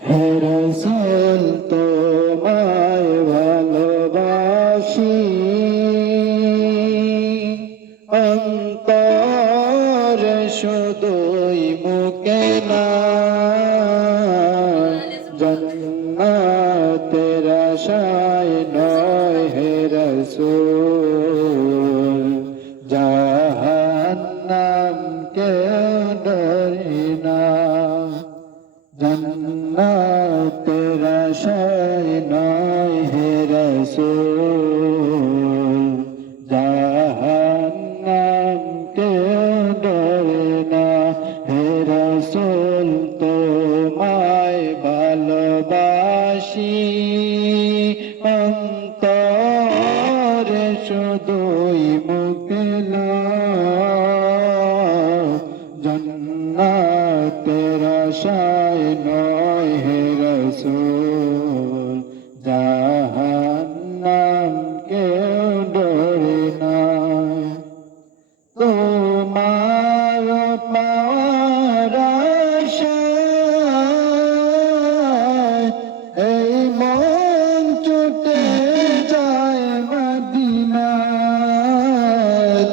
হে রাসূল তোমায় ভালোবাসি অন্তর শুধুই মুখে না জান্নাতের আশায় নয় হে রাসূল জাহান্নাম কেউ ডরে না জান্নাতের আশায় নয় হে রাসূল জাহান্নাম কেউ ডরে না হে রাসূল তোমায় ভালোবাসি অন্তরে শুধুই মুখে না জান্নাতের আশায় নয় হে রাসূল জাহান্নাম কেউ ডরে না তোমার পাওয়ার আশায় এই মন ছুটে যায় মদিনা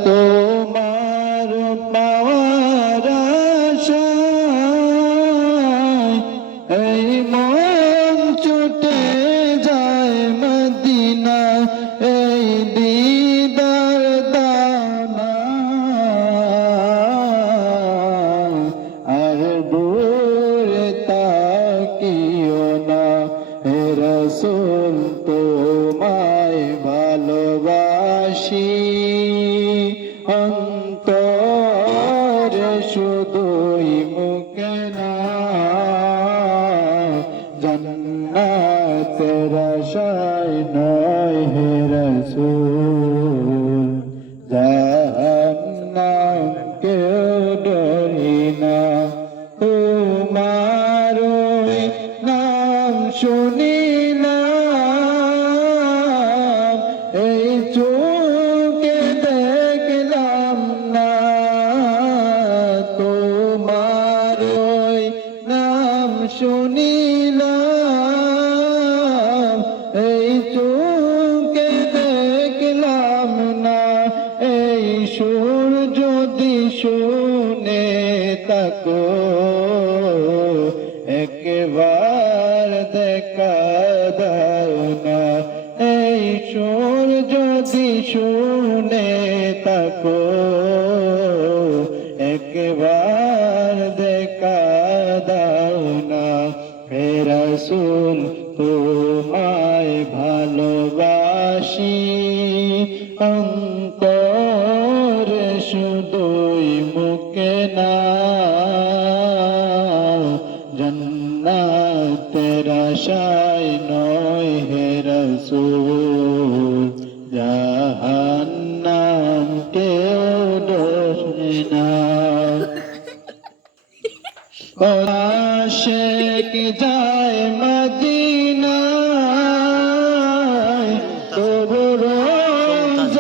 তোমার পাওয়ার আশায় এই মন ছুটে যায় মদিনা এই দিদার দানা আর দূরে তাকিও না হে রাসূল তোমায় ভালোবাসি অন্তরে শুধুই মুখে না জান্নাতের আশায় নয় হে রাসূল জাহান্নাম কেউ ডরে না তোমার নাম শুনিলাম এই চোখে দেখলাম না তোমার নাম শুনিলাম এই চোখে দেখলাম না এই সুর যদি শুনে থাকো একবার দেখা দাও না এই সুর যদি শুনে থাকো একবার দেখা দাও না হে রাসূল তোমায় ভালোবাসি অন্তরে শুধুই মুখে না জান্নাতের আশায় নয় হে রাসূল জাহান্নাম কেউ ডরে না আশিক যায় মদিনায় তবু রোজাত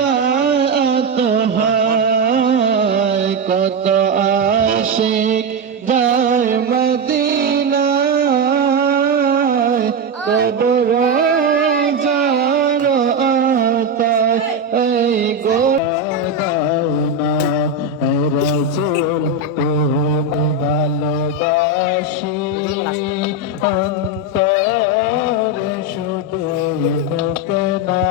হয় কত আশিক যায় মদিনায় তবু রোজার আতায় এই গোদাও না রাসূল তুমি ভালোবাসি অন্তরে শুধু মুখে না